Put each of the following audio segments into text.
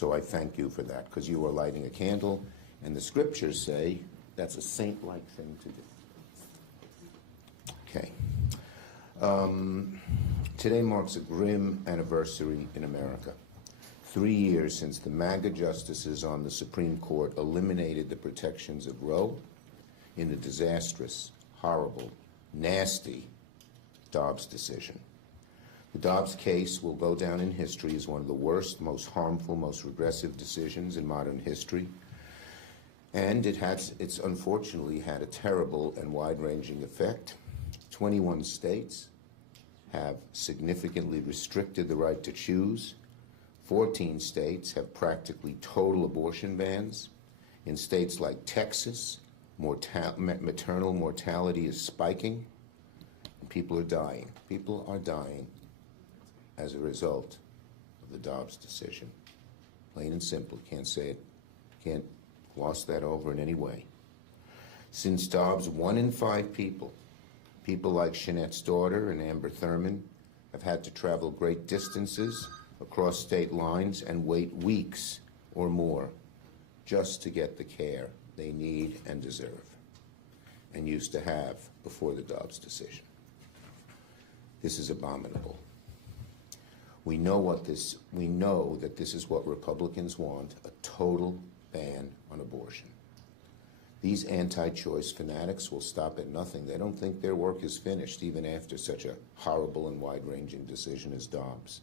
So I thank you for that, because you are lighting a candle, and the scriptures say that's a saint-like thing to do. Okay. Today marks a grim anniversary in America. 3 years since the MAGA justices on the Supreme Court eliminated the protections of Roe in the disastrous, horrible, nasty Dobbs decision. The Dobbs case will go down in history as one of the worst, most harmful, most regressive decisions in modern history. And it's unfortunately had a terrible and wide-ranging effect. 21 states have significantly restricted the right to choose. 14 states have practically total abortion bans. In states like Texas, maternal mortality is spiking, and people are dying. People are dying as a result of the Dobbs decision. Plain and simple. Can't say it, can't gloss that over in any way. Since Dobbs, 1 in 5 people like Shanette's daughter and Amber Thurman, have had to travel great distances across state lines and wait weeks or more just to get the care they need and deserve and used to have before the Dobbs decision. This is abominable. We know that this is what Republicans want, a total ban on abortion. These anti-choice fanatics will stop at nothing. They don't think their work is finished, even after such a horrible and wide-ranging decision as Dobbs.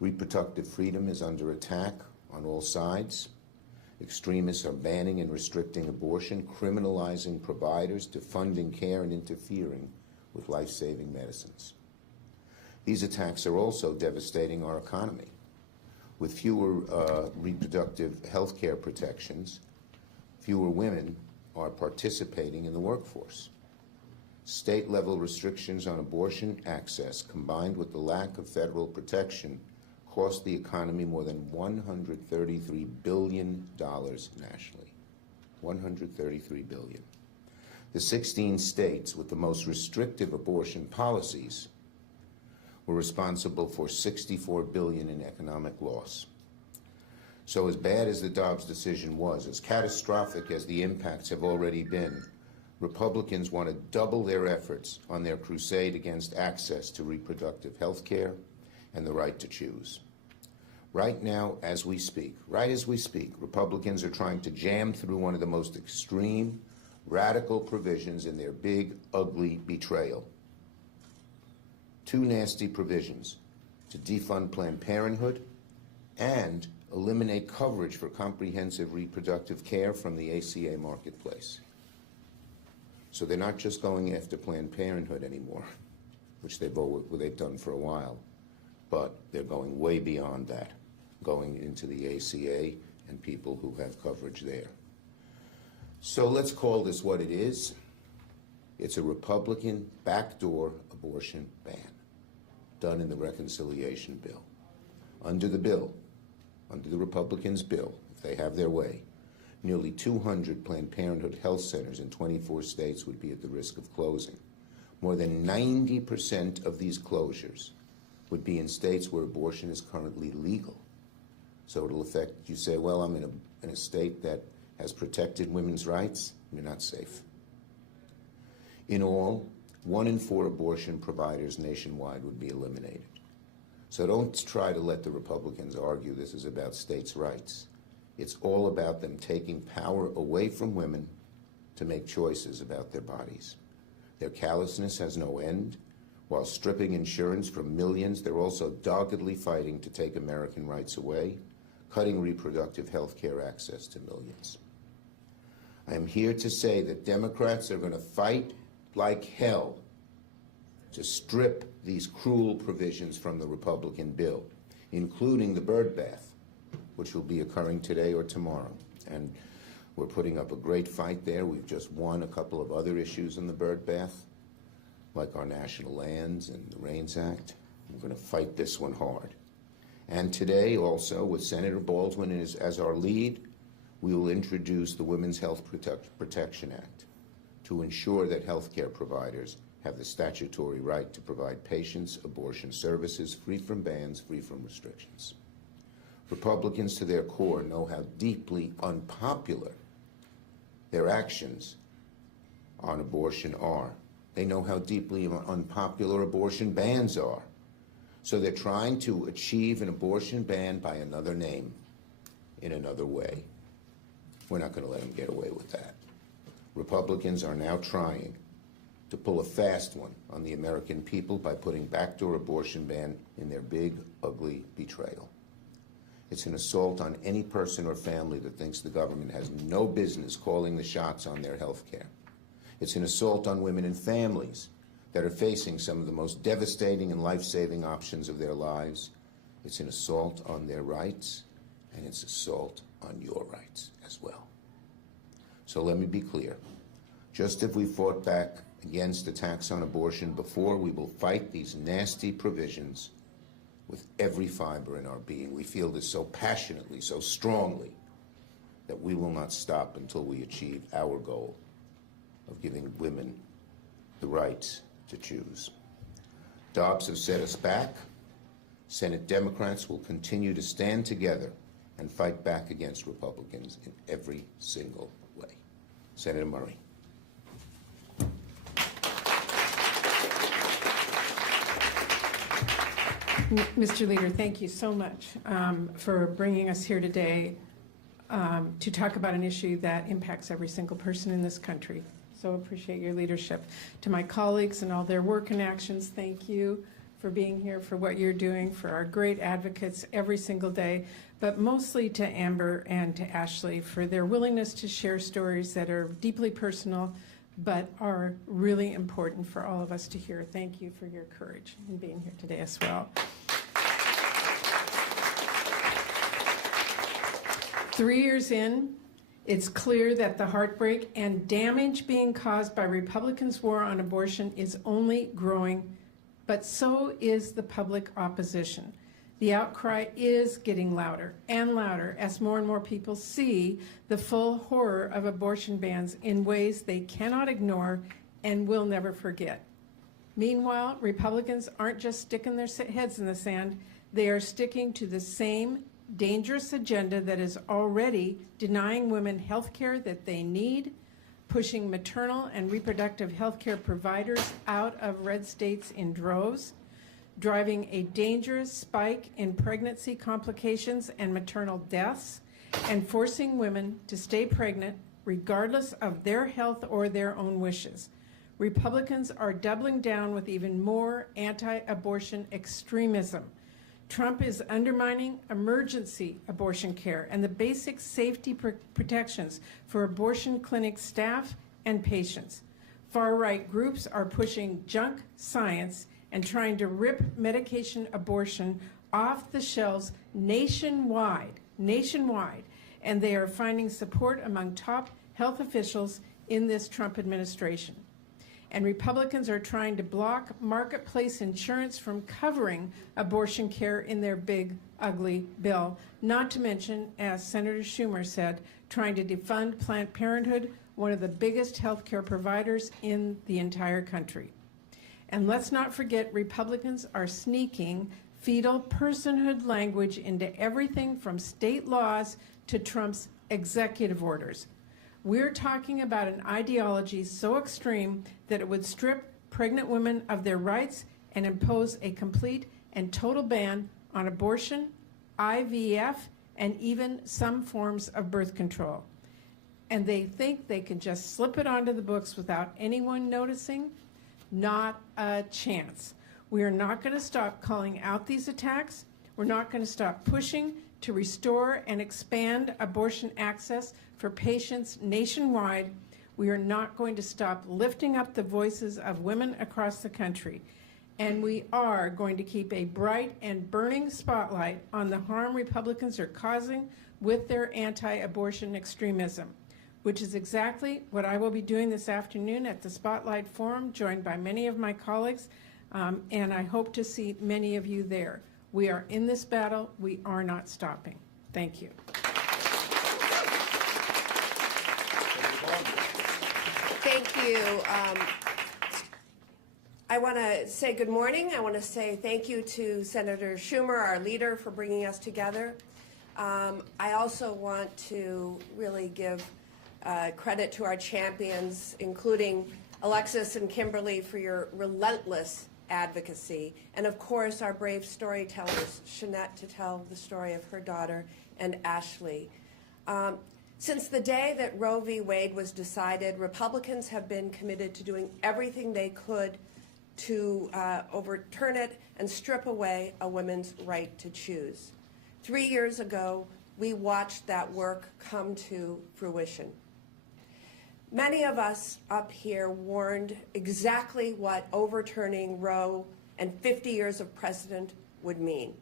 Reproductive freedom is under attack on all sides. Extremists are banning and restricting abortion, criminalizing providers, defunding care, and interfering with life-saving medicines. These attacks are also devastating our economy. With fewer reproductive health care protections, fewer women are participating in the workforce. State-level restrictions on abortion access, combined with the lack of federal protection, cost the economy more than $133 billion nationally. $133 billion. The 16 states with the most restrictive abortion policies were responsible for $64 billion in economic loss. So as bad as the Dobbs decision was, as catastrophic as the impacts have already been, Republicans want to double their efforts on their crusade against access to reproductive health care and the right to choose. Right now, as we speak, Republicans are trying to jam through one of the most extreme, radical provisions in their big, ugly betrayal. 2 nasty provisions: to defund Planned Parenthood and eliminate coverage for comprehensive reproductive care from the ACA marketplace. So they're not just going after Planned Parenthood anymore, which they've done for a while, but they're going way beyond that, going into the ACA and people who have coverage there. So let's call this what it is. It's a Republican backdoor abortion ban done in the reconciliation bill. Under the Republicans' bill, if they have their way, nearly 200 Planned Parenthood health centers in 24 states would be at the risk of closing. More than 90% of these closures would be in states where abortion is currently legal. So it'll affect, you say, well, I'm in a state that has protected women's rights. You're not safe. In all, 1 in 4 abortion providers nationwide would be eliminated. So don't try to let the Republicans argue this is about states' rights. It's all about them taking power away from women to make choices about their bodies. Their callousness has no end. While stripping insurance from millions, they're also doggedly fighting to take American rights away, cutting reproductive health care access to millions. I am here to say that Democrats are going to fight like hell to strip these cruel provisions from the Republican bill, including the bird bath, which will be occurring today or tomorrow. And we're putting up a great fight there. We've just won a couple of other issues in the bird bath, like our national lands and the REINS Act. We're going to fight this one hard. And today also, with Senator Baldwin as our lead, we will introduce the Women's Health Protection Act to ensure that health care providers have the statutory right to provide patients abortion services free from bans, free from restrictions. Republicans to their core know how deeply unpopular their actions on abortion are. They know how deeply unpopular abortion bans are. So they're trying to achieve an abortion ban by another name, in another way. We're not going to let them get away with that. Republicans are now trying to pull a fast one on the American people by putting backdoor abortion ban in their big, ugly betrayal. It's an assault on any person or family that thinks the government has no business calling the shots on their health care. It's an assault on women and families that are facing some of the most devastating and life-saving options of their lives. It's an assault on their rights, and it's an assault on your rights as well. So let me be clear. Just as we fought back against attacks on abortion before, we will fight these nasty provisions with every fiber in our being. We feel this so passionately, so strongly, that we will not stop until we achieve our goal of giving women the right to choose. Dobbs have set us back. Senate Democrats will continue to stand together and fight back against Republicans in every single way. Senator Murray. Mr. Leader, thank you so much for bringing us here today to talk about an issue that impacts every single person in this country. So appreciate your leadership. To my colleagues and all their work and actions, thank you for being here, for what you're doing, for our great advocates every single day, but mostly to Amber and to Ashley for their willingness to share stories that are deeply personal but are really important for all of us to hear. Thank you for your courage in being here today as well. 3 years in, it's clear that the heartbreak and damage being caused by Republicans' war on abortion is only growing, but so is the public opposition. The outcry is getting louder and louder as more and more people see the full horror of abortion bans in ways they cannot ignore and will never forget. Meanwhile, Republicans aren't just sticking their heads in the sand, they are sticking to the same dangerous agenda that is already denying women health care that they need, pushing maternal and reproductive health care providers out of red states in droves, driving a dangerous spike in pregnancy complications and maternal deaths, and forcing women to stay pregnant regardless of their health or their own wishes. Republicans are doubling down with even more anti-abortion extremism. Trump is undermining emergency abortion care and the basic safety protections for abortion clinic staff and patients. Far-right groups are pushing junk science and trying to rip medication abortion off the shelves nationwide, and they are finding support among top health officials in this Trump administration. And Republicans are trying to block marketplace insurance from covering abortion care in their big, ugly bill, not to mention, as Senator Schumer said, trying to defund Planned Parenthood, one of the biggest health care providers in the entire country. And let's not forget, Republicans are sneaking fetal personhood language into everything from state laws to Trump's executive orders. We're talking about an ideology so extreme that it would strip pregnant women of their rights and impose a complete and total ban on abortion, IVF, and even some forms of birth control. And they think they can just slip it onto the books without anyone noticing? Not a chance. We are not going to stop calling out these attacks. We're not going to stop pushing to restore and expand abortion access for patients nationwide. We are not going to stop lifting up the voices of women across the country. And we are going to keep a bright and burning spotlight on the harm Republicans are causing with their anti-abortion extremism, which is exactly what I will be doing this afternoon at the Spotlight Forum, joined by many of my colleagues, and I hope to see many of you there. We are in this battle. We are not stopping. Thank you. Thank you. I want to say good morning. I want to say thank you to Senator Schumer, our leader, for bringing us together. I also want to really give credit to our champions, including Alexis and Kimberly, for your relentless advocacy, and of course our brave storytellers, Shanette to tell the story of her daughter, and Ashley. Since the day that Roe v. Wade was decided, Republicans have been committed to doing everything they could to overturn it and strip away a woman's right to choose. 3 years ago, we watched that work come to fruition. Many of us up here warned exactly what overturning Roe and 50 years of precedent would mean.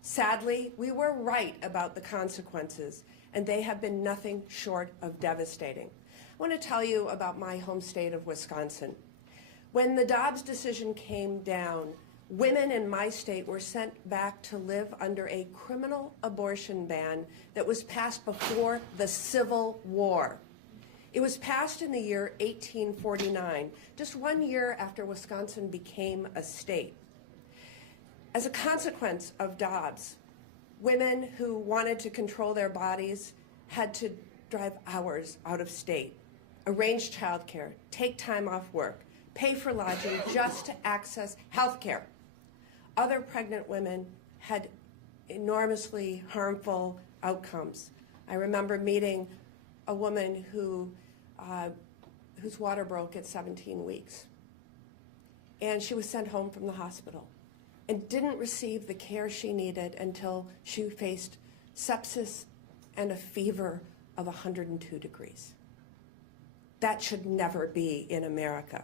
Sadly, we were right about the consequences, and they have been nothing short of devastating. I want to tell you about my home state of Wisconsin. When the Dobbs decision came down, women in my state were sent back to live under a criminal abortion ban that was passed before the Civil War. It was passed in the year 1849, just 1 year after Wisconsin became a state. As a consequence of Dobbs, women who wanted to control their bodies had to drive hours out of state, arrange childcare, take time off work, pay for lodging just to access health care. Other pregnant women had enormously harmful outcomes. I remember meeting a woman whose water broke at 17 weeks. And she was sent home from the hospital and didn't receive the care she needed until she faced sepsis and a fever of 102 degrees. That should never be in America.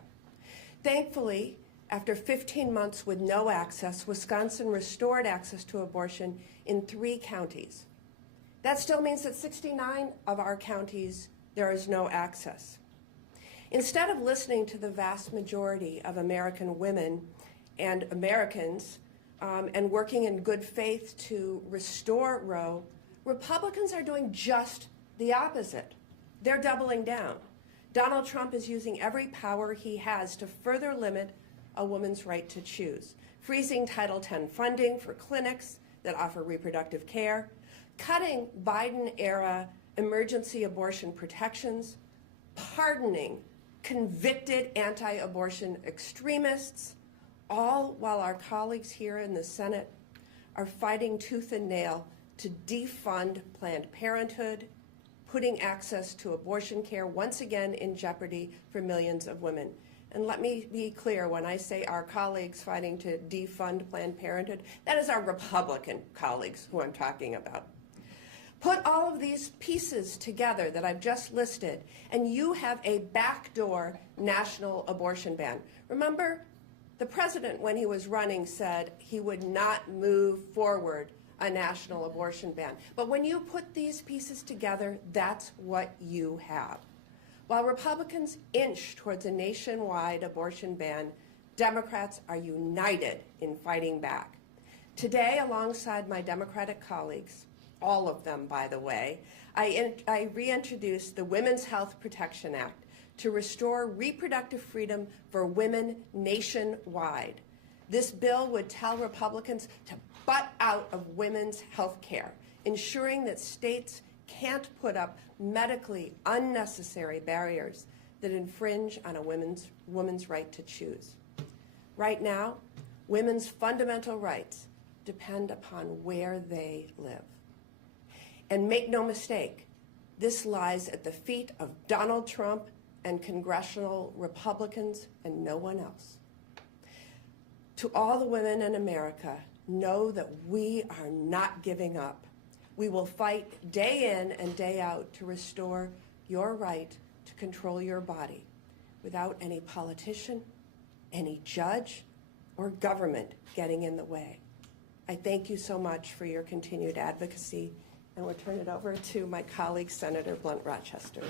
Thankfully, after 15 months with no access, Wisconsin restored access to abortion in 3 counties. That still means that 69 of our counties, there is no access. Instead of listening to the vast majority of American women and Americans and working in good faith to restore Roe, Republicans are doing just the opposite. They're doubling down. Donald Trump is using every power he has to further limit a woman's right to choose, freezing Title X funding for clinics that offer reproductive care, cutting Biden-era emergency abortion protections, pardoning convicted anti-abortion extremists, all while our colleagues here in the Senate are fighting tooth and nail to defund Planned Parenthood, putting access to abortion care once again in jeopardy for millions of women. And let me be clear, when I say our colleagues fighting to defund Planned Parenthood, that is our Republican colleagues who I'm talking about. Put all of these pieces together that I've just listed, and you have a backdoor national abortion ban. Remember, the president, when he was running, said he would not move forward a national abortion ban. But when you put these pieces together, that's what you have. While Republicans inch towards a nationwide abortion ban, Democrats are united in fighting back. Today, alongside my Democratic colleagues, all of them, by the way, I reintroduced the Women's Health Protection Act to restore reproductive freedom for women nationwide. This bill would tell Republicans to butt out of women's health care, ensuring that states can't put up medically unnecessary barriers that infringe on a woman's right to choose. Right now, women's fundamental rights depend upon where they live. And make no mistake, this lies at the feet of Donald Trump and congressional Republicans and no one else. To all the women in America, know that we are not giving up. We will fight day in and day out to restore your right to control your body without any politician, any judge, or government getting in the way. I thank you so much for your continued advocacy, and we'll turn it over to my colleague, Senator Blunt Rochester.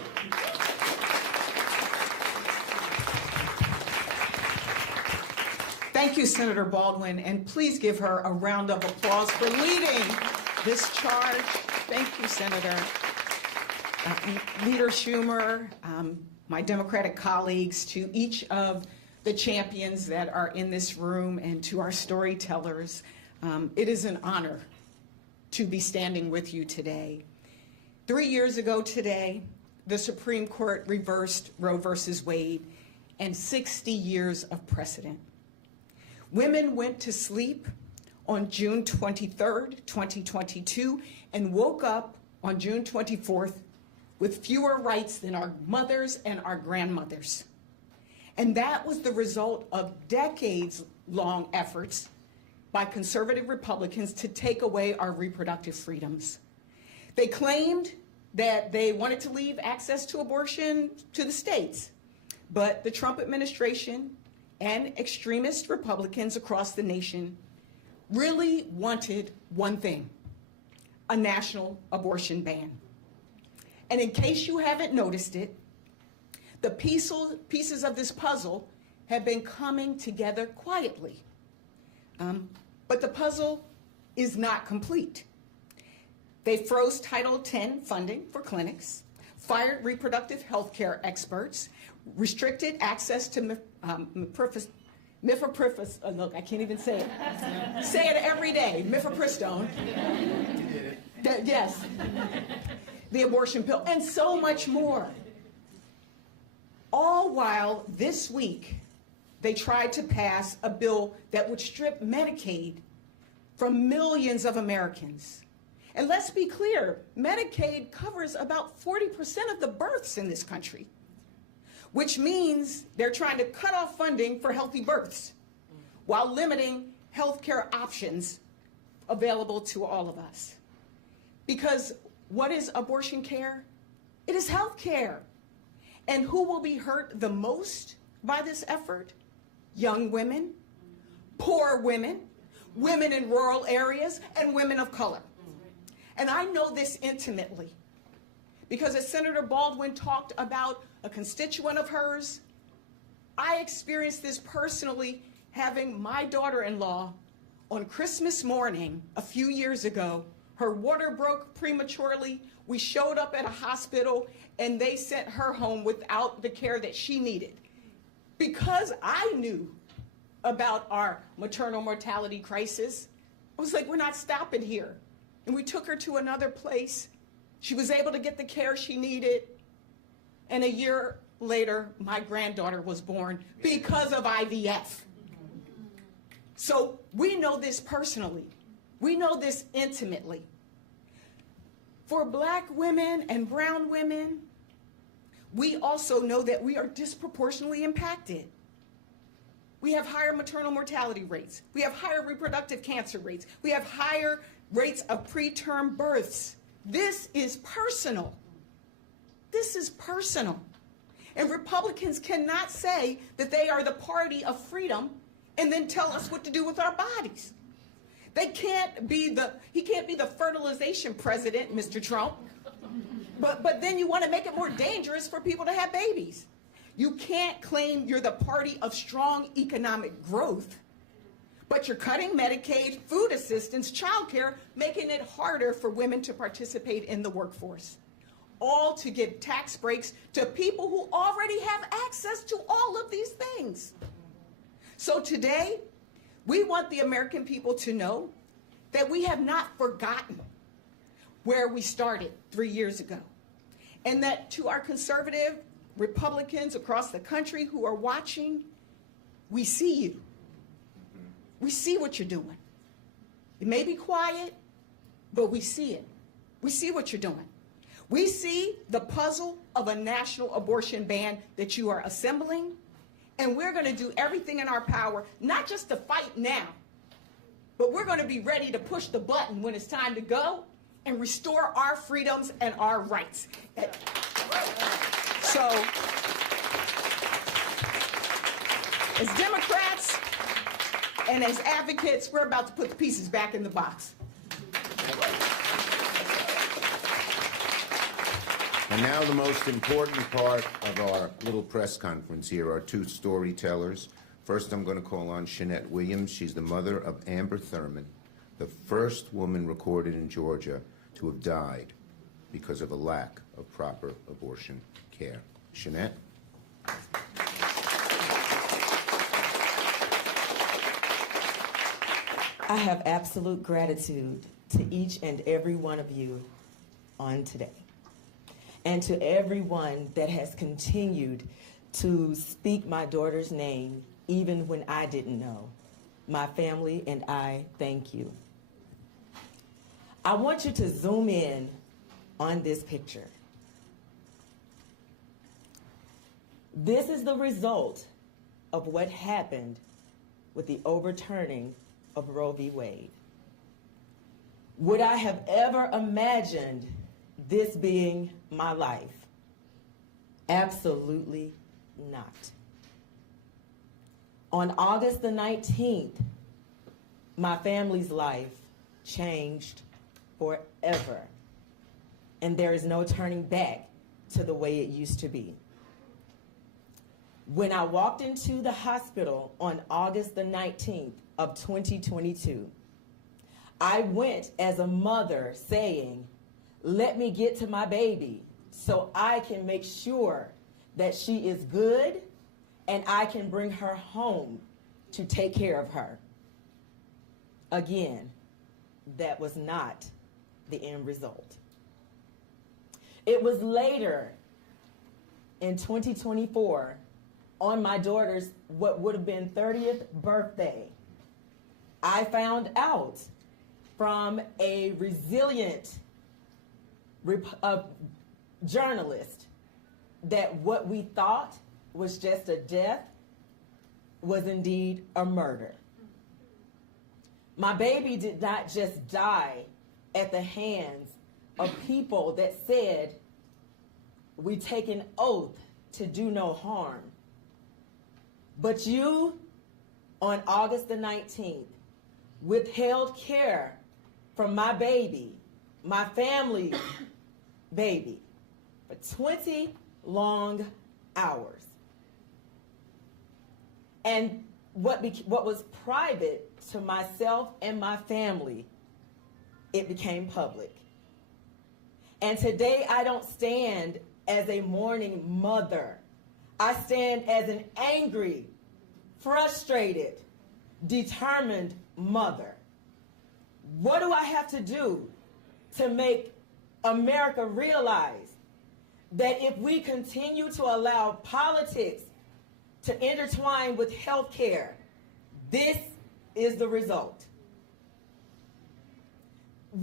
Thank you, Senator Baldwin, and please give her a round of applause for leading this charge. Thank you, Senator. Leader Schumer, my Democratic colleagues, to each of the champions that are in this room, and to our storytellers. It is an honor to be standing with you today. 3 years ago today, the Supreme Court reversed Roe versus Wade and 60 years of precedent. Women went to sleep on June 23rd, 2022, and woke up on June 24th with fewer rights than our mothers and our grandmothers. And that was the result of decades-long efforts by conservative Republicans to take away our reproductive freedoms. They claimed that they wanted to leave access to abortion to the states, but the Trump administration and extremist Republicans across the nation really wanted one thing: a national abortion ban. And in case you haven't noticed it, the pieces of this puzzle have been coming together quietly. But the puzzle is not complete. They froze Title X funding for clinics, fired reproductive health care experts, restricted access to mifepristone. Look, I can't even say it. Say it every day, mifepristone. Yes. The abortion pill, and so much more. All while this week, they tried to pass a bill that would strip Medicaid from millions of Americans. And let's be clear, Medicaid covers about 40% of the births in this country, which means they're trying to cut off funding for healthy births while limiting health care options available to all of us. Because what is abortion care? It is health care. And who will be hurt the most by this effort? Young women, poor women, women in rural areas, and women of color. And I know this intimately because as Senator Baldwin talked about a constituent of hers, I experienced this personally having my daughter-in-law on Christmas morning a few years ago. Her water broke prematurely. We showed up at a hospital and they sent her home without the care that she needed. Because I knew about our maternal mortality crisis, I was like, we're not stopping here. And we took her to another place. She was able to get the care she needed. And a year later, my granddaughter was born because of IVF. So we know this personally. We know this intimately. For Black women and brown women, we also know that we are disproportionately impacted. We have higher maternal mortality rates. We have higher reproductive cancer rates. We have higher rates of preterm births. This is personal. This is personal. And Republicans cannot say that they are the party of freedom and then tell us what to do with our bodies. He can't be the fertilization president, Mr. Trump, but then you want to make it more dangerous for people to have babies. You can't claim you're the party of strong economic growth, but you're cutting Medicaid, food assistance, childcare, making it harder for women to participate in the workforce, all to give tax breaks to people who already have access to all of these things. So today, we want the American people to know that we have not forgotten where we started 3 years ago, and that to our conservative Republicans across the country who are watching, we see you. We see what you're doing. It may be quiet, but we see it. We see what you're doing. We see the puzzle of a national abortion ban that you are assembling, and we're going to do everything in our power, not just to fight now, but we're going to be ready to push the button when it's time to go and restore our freedoms and our rights. So, as Democrats and as advocates, we're about to put the pieces back in the box. And now the most important part of our little press conference here are two storytellers. First, I'm going to call on Shanette Williams. She's the mother of Amber Thurman, the first woman recorded in Georgia to have died because of a lack of proper abortion care. Shanette? I have absolute gratitude to each and every one of you on today, and to everyone that has continued to speak my daughter's name even when I didn't know. My family and I thank you. I want you to zoom in on this picture. This is the result of what happened with the overturning of Roe v. Wade. Would I have ever imagined this being my life? Absolutely not. On August the 19th, my family's life changed forever. And there is no turning back to the way it used to be. When I walked into the hospital on August the 19th of 2022, I went as a mother saying, let me get to my baby so I can make sure that she is good and I can bring her home to take care of her. Again, that was not the end result. It was later in 2024, on my daughter's what would have been 30th birthday, I found out from a resilient journalist that what we thought was just a death was indeed a murder. My baby did not just die at the hands of people that said, we take an oath to do no harm. But you, on August the 19th, withheld care from my baby, my family's baby, for 20 long hours. And what was private to myself and my family, it became public. And today I don't stand as a mourning mother. I stand as an angry, frustrated, determined mother. What do I have to do to make America realize that if we continue to allow politics to intertwine with health care, this is the result?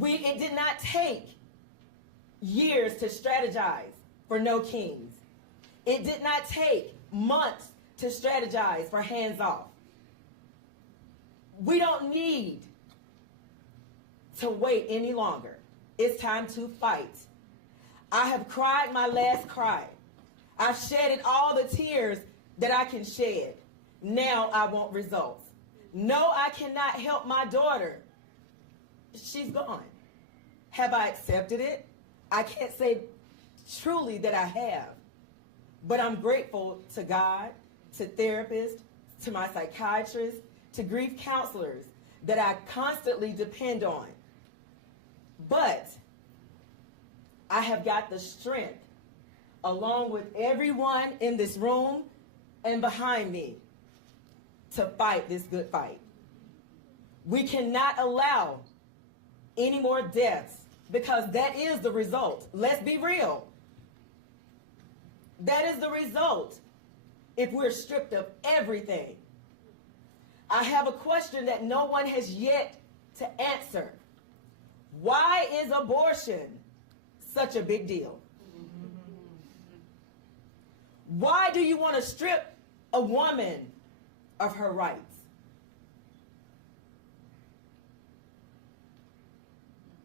It did not take years to strategize for No Kings. It did not take months to strategize for hands off. We don't need to wait any longer. It's time to fight. I have cried my last cry. I've shedded all the tears that I can shed. Now I want results. No, I cannot help my daughter. She's gone. Have I accepted it? I can't say truly that I have. But I'm grateful to God, to therapists, to my psychiatrists, to grief counselors that I constantly depend on. But I have got the strength, along with everyone in this room and behind me, to fight this good fight. We cannot allow any more deaths, because that is the result. Let's be real. That is the result if we're stripped of everything. I have a question that no one has yet to answer. Why is abortion such a big deal? Why do you want to strip a woman of her rights?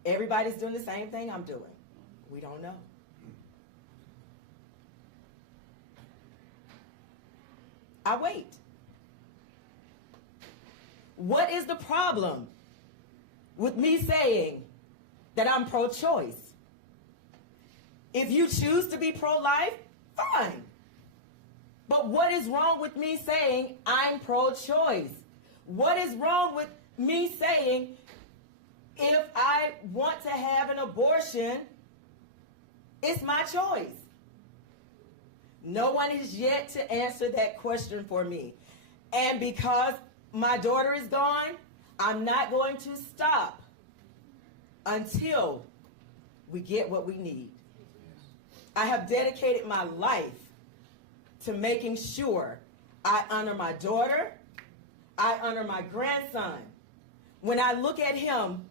Everybody's doing the same thing I'm doing. We don't know. I wait. What is the problem with me saying that I'm pro-choice? If you choose to be pro-life, fine. But what is wrong with me saying I'm pro-choice? What is wrong with me saying if I want to have an abortion, it's my choice? No one has yet to answer that question for me. And because my daughter is gone, I'm not going to stop until we get what we need. I have dedicated my life to making sure I honor my daughter, I honor my grandson. When I look at him,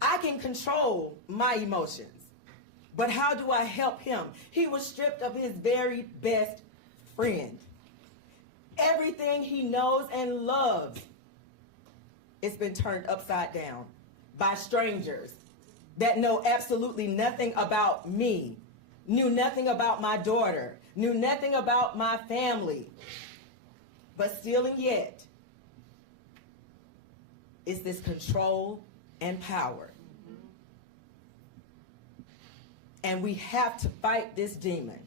I can control my emotions. But how do I help him? He was stripped of his very best friend. Everything he knows and loves, it's been turned upside down by strangers that know absolutely nothing about me, knew nothing about my daughter, knew nothing about my family. But still and yet, it's this control and power. And we have to fight this demon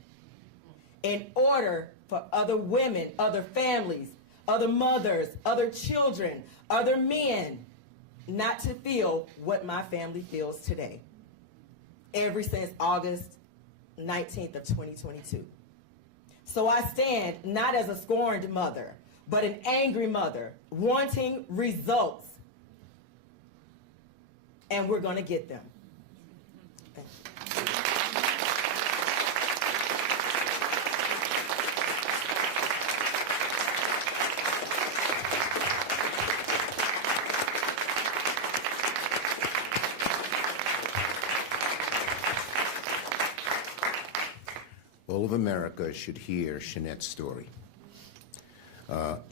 in order for other women, other families, other mothers, other children, other men not to feel what my family feels today. Ever since August 19th of 2022. So I stand not as a scorned mother, but an angry mother wanting results. And we're going to get them. Thank you. All of America should hear Shanette's story.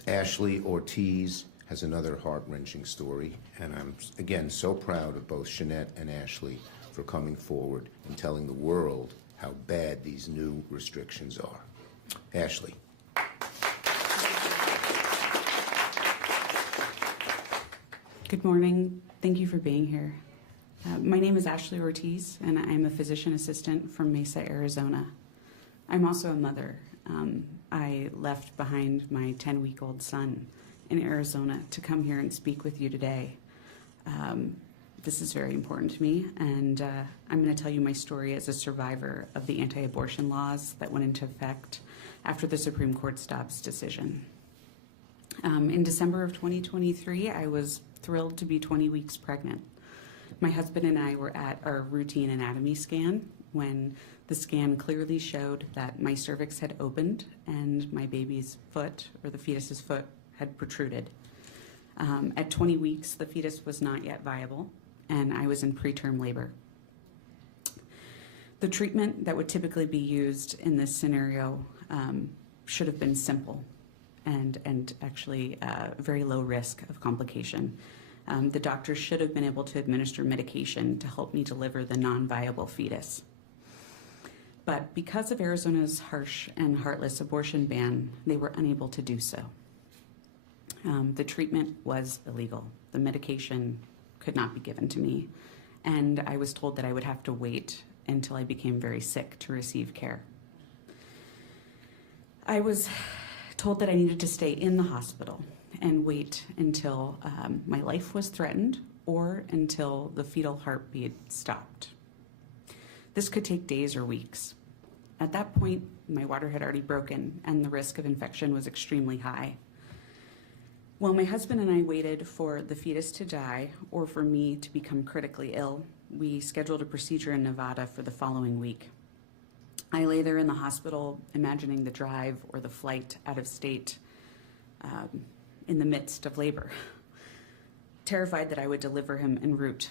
Ashley Ortiz has another heart-wrenching story, and I'm, again, so proud of both Shanette and Ashley for coming forward and telling the world how bad these new restrictions are. Ashley. Good morning. Thank you for being here. My name is Ashley Ortiz, and I'm a physician assistant from Mesa, Arizona. I'm also a mother. I left behind my 10-week-old son in Arizona to come here and speak with you today. This is very important to me, and I'm going to tell you my story as a survivor of the anti-abortion laws that went into effect after the Supreme Court's Dobbs decision. In December of 2023, I was thrilled to be 20 weeks pregnant. My husband and I were at our routine anatomy scan when the scan clearly showed that my cervix had opened and my baby's foot, or the fetus's foot, had protruded. At 20 weeks, the fetus was not yet viable, and I was in preterm labor. The treatment that would typically be used in this scenario should have been simple and actually very low risk of complication. The doctor should have been able to administer medication to help me deliver the non-viable fetus. But because of Arizona's harsh and heartless abortion ban, they were unable to do so. The treatment was illegal. The medication could not be given to me, and I was told that I would have to wait until I became very sick to receive care. I was told that I needed to stay in the hospital and wait until my life was threatened or until the fetal heartbeat stopped. This could take days or weeks. At that point, my water had already broken and the risk of infection was extremely high. While my husband and I waited for the fetus to die or for me to become critically ill, we scheduled a procedure in Nevada for the following week. I lay there in the hospital, imagining the drive or the flight out of state in the midst of labor, terrified that I would deliver him en route.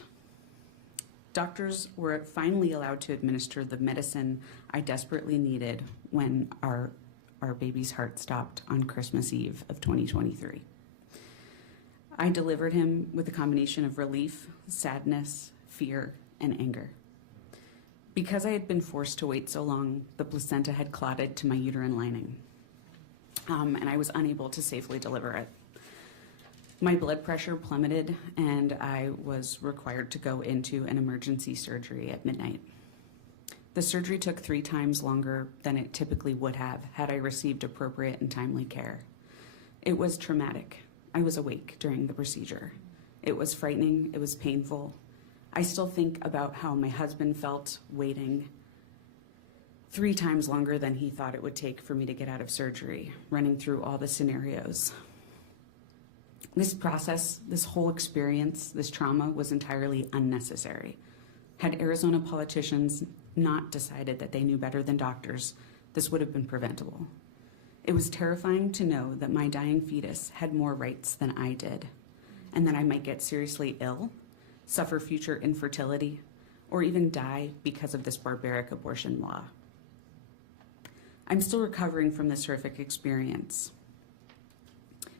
Doctors were finally allowed to administer the medicine I desperately needed when our baby's heart stopped on Christmas Eve of 2023. I delivered him with a combination of relief, sadness, fear, and anger. Because I had been forced to wait so long, the placenta had clotted to my uterine lining, and I was unable to safely deliver it. My blood pressure plummeted, and I was required to go into an emergency surgery at midnight. The surgery took 3 times longer than it typically would have had I received appropriate and timely care. It was traumatic. I was awake during the procedure. It was frightening. It was painful. I still think about how my husband felt waiting 3 times longer than he thought it would take for me to get out of surgery, running through all the scenarios. This process, this whole experience, this trauma was entirely unnecessary. Had Arizona politicians not decided that they knew better than doctors, this would have been preventable. It was terrifying to know that my dying fetus had more rights than I did, and that I might get seriously ill, suffer future infertility, or even die because of this barbaric abortion law. I'm still recovering from this horrific experience.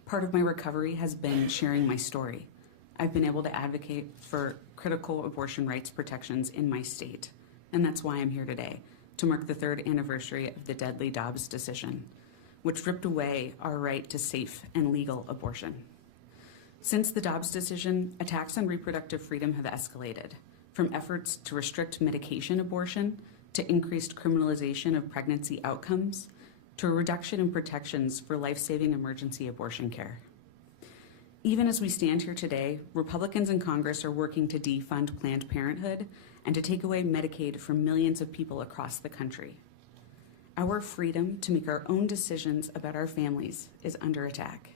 Part of my recovery has been sharing my story. I've been able to advocate for critical abortion rights protections in my state, and that's why I'm here today, to mark the 3rd anniversary of the deadly Dobbs decision, which ripped away our right to safe and legal abortion. Since the Dobbs decision, attacks on reproductive freedom have escalated, from efforts to restrict medication abortion to increased criminalization of pregnancy outcomes, to a reduction in protections for life-saving emergency abortion care. Even as we stand here today, Republicans in Congress are working to defund Planned Parenthood and to take away Medicaid from millions of people across the country. Our freedom to make our own decisions about our families is under attack.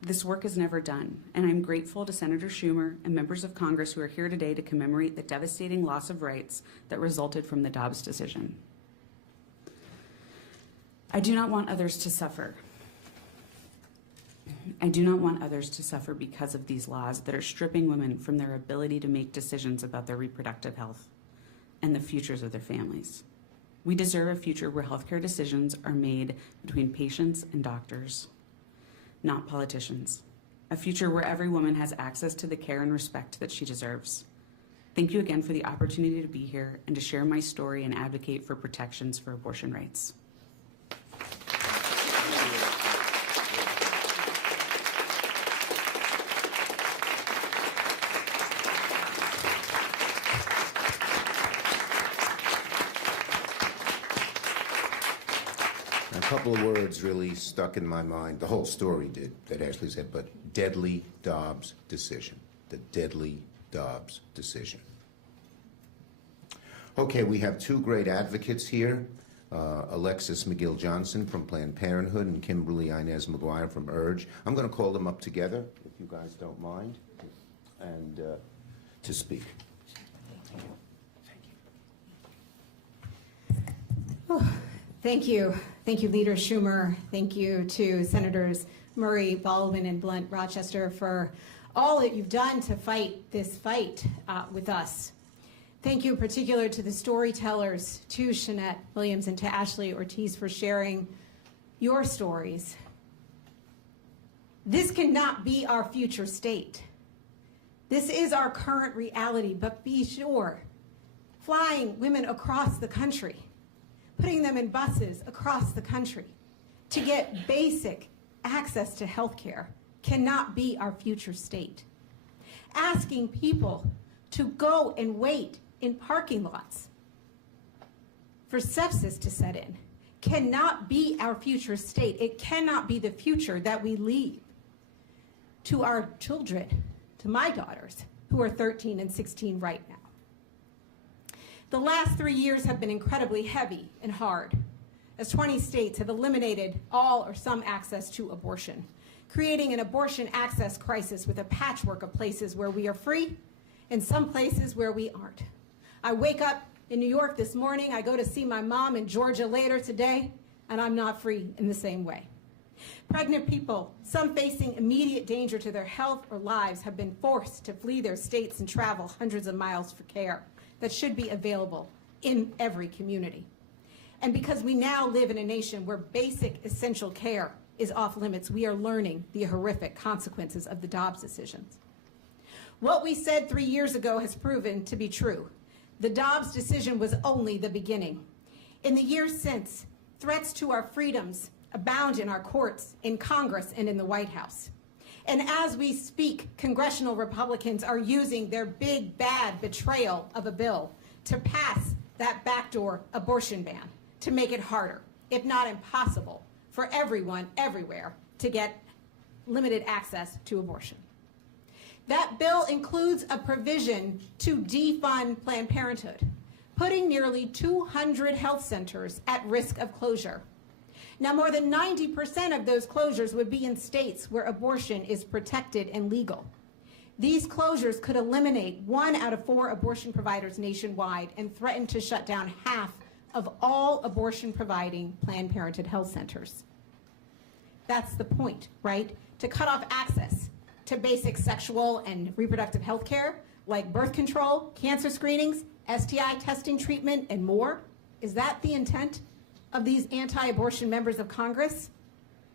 This work is never done, and I'm grateful to Senator Schumer and members of Congress who are here today to commemorate the devastating loss of rights that resulted from the Dobbs decision. I do not want others to suffer. I do not want others to suffer because of these laws that are stripping women from their ability to make decisions about their reproductive health and the futures of their families. We deserve a future where healthcare decisions are made between patients and doctors, not politicians. A future where every woman has access to the care and respect that she deserves. Thank you again for the opportunity to be here and to share my story and advocate for protections for abortion rights. A couple of words really stuck in my mind. The whole story did, that Ashley said, but deadly Dobbs decision. The deadly Dobbs decision. Okay, we have 2 great advocates here, Alexis McGill Johnson from Planned Parenthood and Kimberly Inez McGuire from URGE. I'm going to call them up together, if you guys don't mind, and to speak. Thank you. Thank you, Leader Schumer. Thank you to Senators Murray, Baldwin, and Blunt Rochester for all that you've done to fight this fight with us. Thank you in particular to the storytellers, to Shanette Williams and to Ashley Ortiz for sharing your stories. This cannot be our future state. This is our current reality, but be sure, flying women across the country, putting them in buses across the country to get basic access to health care cannot be our future state. Asking people to go and wait in parking lots for sepsis to set in cannot be our future state. It cannot be the future that we leave to our children, to my daughters, who are 13 and 16 right now. The last 3 years have been incredibly heavy and hard, as 20 states have eliminated all or some access to abortion, creating an abortion access crisis with a patchwork of places where we are free and some places where we aren't. I wake up in New York this morning, I go to see my mom in Georgia later today, and I'm not free in the same way. Pregnant people, some facing immediate danger to their health or lives, have been forced to flee their states and travel hundreds of miles for care that should be available in every community. And because we now live in a nation where basic essential care is off limits, we are learning the horrific consequences of the Dobbs decisions. What we said 3 years ago has proven to be true. The Dobbs decision was only the beginning. In the years since, threats to our freedoms abound in our courts, in Congress, and in the White House. And as we speak, congressional Republicans are using their big, bad betrayal of a bill to pass that backdoor abortion ban to make it harder, if not impossible, for everyone, everywhere, to get limited access to abortion. That bill includes a provision to defund Planned Parenthood, putting nearly 200 health centers at risk of closure. Now, more than 90% of those closures would be in states where abortion is protected and legal. These closures could eliminate 1 out of 4 abortion providers nationwide and threaten to shut down half of all abortion-providing Planned Parenthood health centers. That's the point, right? To cut off access to basic sexual and reproductive health care, like birth control, cancer screenings, STI testing treatment, and more. Is that the intent of these anti-abortion members of Congress?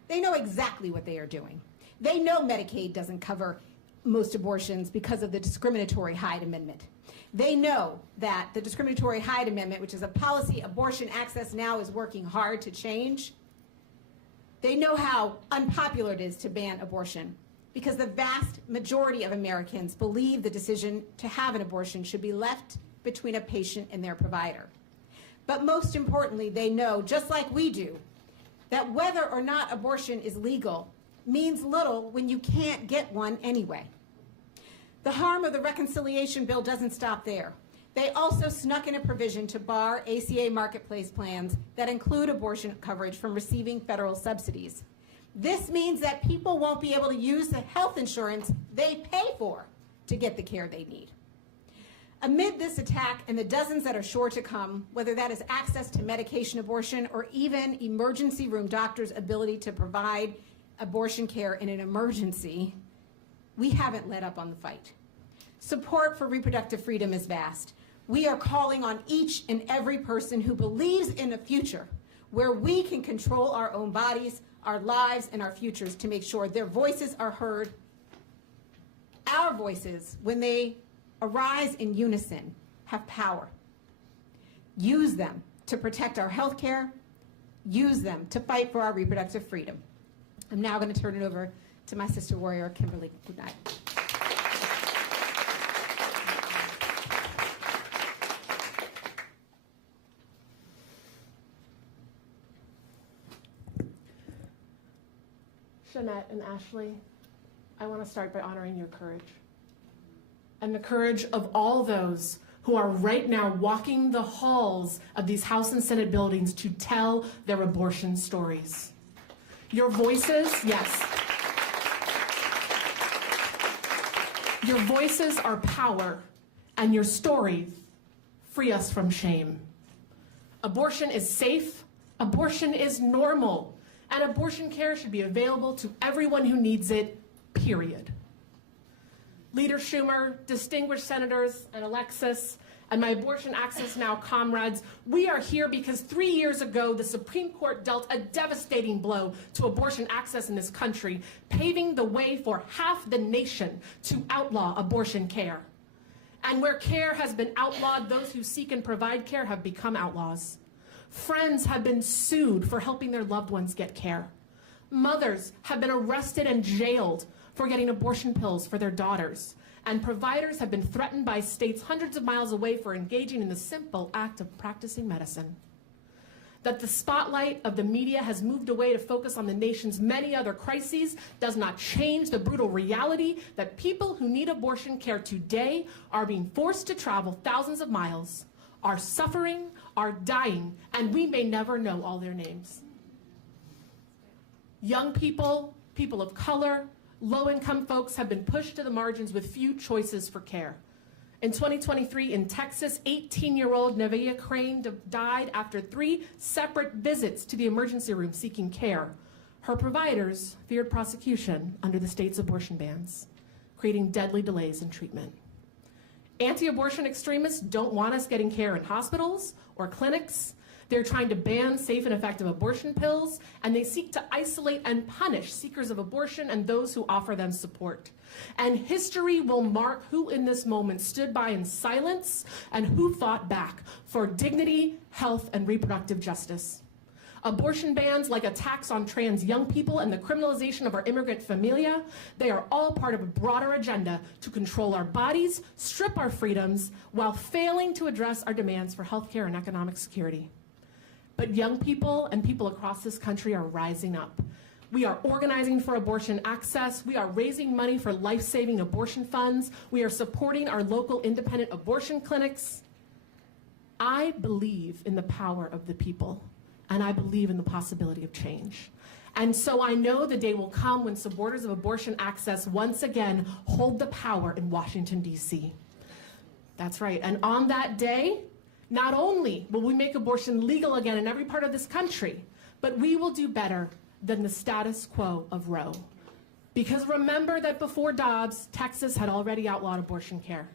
They know exactly what they are doing. They know Medicaid doesn't cover most abortions because of the discriminatory Hyde Amendment. They know that the discriminatory Hyde Amendment, which is a policy Abortion Access Now is working hard to change, they know how unpopular it is to ban abortion because the vast majority of Americans believe the decision to have an abortion should be left between a patient and their provider. But most importantly, they know, just like we do, that whether or not abortion is legal means little when you can't get one anyway. The harm of the reconciliation bill doesn't stop there. They also snuck in a provision to bar ACA marketplace plans that include abortion coverage from receiving federal subsidies. This means that people won't be able to use the health insurance they pay for to get the care they need. Amid this attack and the dozens that are sure to come, whether that is access to medication abortion or even emergency room doctors' ability to provide abortion care in an emergency, we haven't let up on the fight. Support for reproductive freedom is vast. We are calling on each and every person who believes in a future where we can control our own bodies, our lives, and our futures to make sure their voices are heard. Our voices, when they arise in unison, have power. Use them to protect our health care. Use them to fight for our reproductive freedom. I'm now going to turn it over to my sister warrior, Kimberly. Good night. Jeanette and Ashley, I want to start by honoring your courage and the courage of all those who are right now walking the halls of these House and Senate buildings to tell their abortion stories. Your voices, yes. Your voices are power, and your stories free us from shame. Abortion is safe, abortion is normal, and abortion care should be available to everyone who needs it, period. Leader Schumer, distinguished senators, and Alexis, and my Abortion Access Now comrades, we are here because 3 years ago, the Supreme Court dealt a devastating blow to abortion access in this country, paving the way for half the nation to outlaw abortion care. And where care has been outlawed, those who seek and provide care have become outlaws. Friends have been sued for helping their loved ones get care. Mothers have been arrested and jailed for getting abortion pills for their daughters. And providers have been threatened by states hundreds of miles away for engaging in the simple act of practicing medicine. That the spotlight of the media has moved away to focus on the nation's many other crises does not change the brutal reality that people who need abortion care today are being forced to travel thousands of miles, are suffering, are dying, and we may never know all their names. Young people, people of color, low-income folks have been pushed to the margins with few choices for care. In 2023 in Texas, 18-year-old Nevaeh Crane died after 3 separate visits to the emergency room seeking care. Her providers feared prosecution under the state's abortion bans, creating deadly delays in treatment. Anti-abortion extremists don't want us getting care in hospitals or clinics. They're trying to ban safe and effective abortion pills, and they seek to isolate and punish seekers of abortion and those who offer them support. And history will mark who in this moment stood by in silence and who fought back for dignity, health, and reproductive justice. Abortion bans like attacks on trans young people and the criminalization of our immigrant familia, they are all part of a broader agenda to control our bodies, strip our freedoms, while failing to address our demands for health care and economic security. But young people and people across this country are rising up. We are organizing for abortion access. We are raising money for life-saving abortion funds. We are supporting our local independent abortion clinics. I believe in the power of the people, and I believe in the possibility of change. And so I know the day will come when supporters of abortion access once again hold the power in Washington, D.C. That's right. And on that day, not only will we make abortion legal again in every part of this country, but we will do better than the status quo of Roe. Because remember that before Dobbs, Texas had already outlawed abortion care.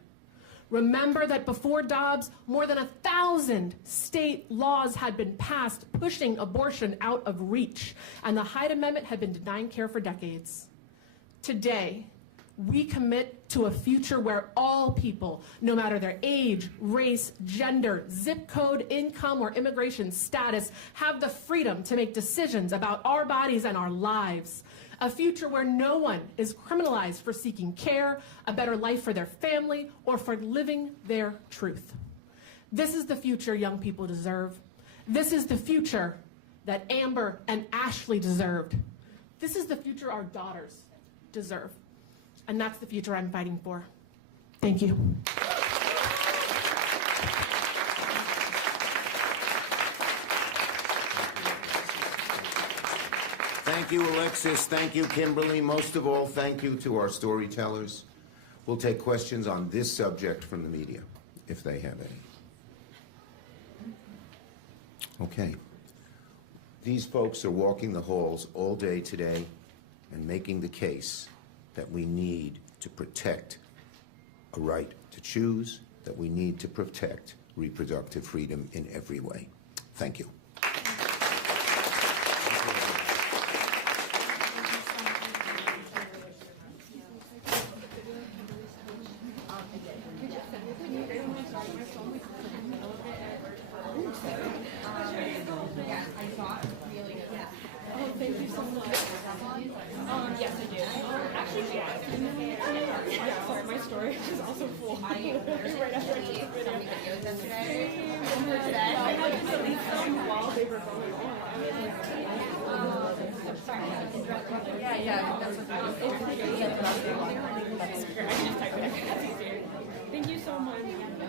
Remember that before Dobbs, more than 1,000 state laws had been passed pushing abortion out of reach, and the Hyde Amendment had been denying care for decades. Today, we commit to a future where all people, no matter their age, race, gender, zip code, income, or immigration status, have the freedom to make decisions about our bodies and our lives. A future where no one is criminalized for seeking care, a better life for their family, or for living their truth. This is the future young people deserve. This is the future that Amber and Ashley deserved. This is the future our daughters deserve. And that's the future I'm fighting for. Thank you. Thank you, Alexis. Thank you, Kimberly. Most of all, thank you to our storytellers. We'll take questions on this subject from the media, if they have any. Okay. These folks are walking the halls all day today and making the case that we need to protect a right to choose, that we need to protect reproductive freedom in every way. Thank you. Thank you so much.